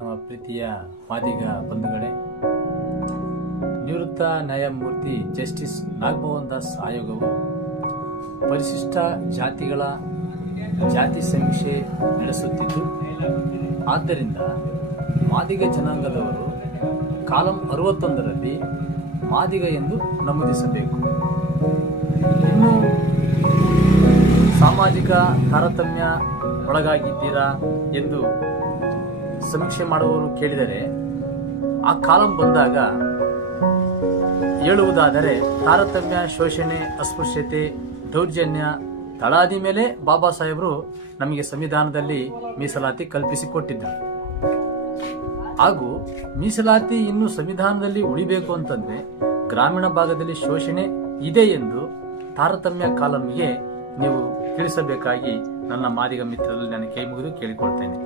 ನಮ್ಮ ಪ್ರೀತಿಯ ಮಾದಿಗ ಬಂಧುಗಳೇ, ನಿವೃತ್ತ ನ್ಯಾಯಮೂರ್ತಿ ಜಸ್ಟಿಸ್ ನಾಗಮೋಹನ್ ದಾಸ್ ಆಯೋಗವು ಪರಿಶಿಷ್ಟ ಜಾತಿಗಳ ಜಾತಿ ಸಮೀಕ್ಷೆ ನಡೆಸುತ್ತಿದ್ದು, ಆದ್ದರಿಂದ ಮಾದಿಗ ಜನಾಂಗದವರು ಕಾಲಂ 61ರಲ್ಲಿ ಮಾದಿಗ ಎಂದು ನಮೂದಿಸಬೇಕು. ಇನ್ನು ಸಾಮಾಜಿಕ ತಾರತಮ್ಯ ಒಳಗಾಗಿದ್ದೀರಾ ಎಂದು ಸಮೀಕ್ಷೆ ಮಾಡುವವರು ಕೇಳಿದರೆ, ಆ ಕಾಲಂ ಬಂದಾಗ ಹೇಳುವುದಾದರೆ ತಾರತಮ್ಯ, ಶೋಷಣೆ, ಅಸ್ಪೃಶ್ಯತೆ, ದೌರ್ಜನ್ಯ ತಳಾದಿ ಮೇಲೆ ಬಾಬಾ ಸಾಹೇಬರು ನಮಗೆ ಸಂವಿಧಾನದಲ್ಲಿ ಮೀಸಲಾತಿ ಕಲ್ಪಿಸಿಕೊಟ್ಟಿದ್ದರು. ಹಾಗೂ ಮೀಸಲಾತಿ ಇನ್ನು ಸಂವಿಧಾನದಲ್ಲಿ ಉಳಿಬೇಕು ಅಂತಂದ್ರೆ ಗ್ರಾಮೀಣ ಭಾಗದಲ್ಲಿ ಶೋಷಣೆ ಇದೆ ಎಂದು ತಾರತಮ್ಯ ಕಾಲಂಗೆ ನೀವು ತಿಳಿಸಬೇಕಾಗಿ ನನ್ನ ಮಾದಿಗ ಮಿತ್ರರಲ್ಲಿ ನಾನು ಕೈ ಮುಗಿದು ಕೇಳಿಕೊಳ್ತೇನೆ.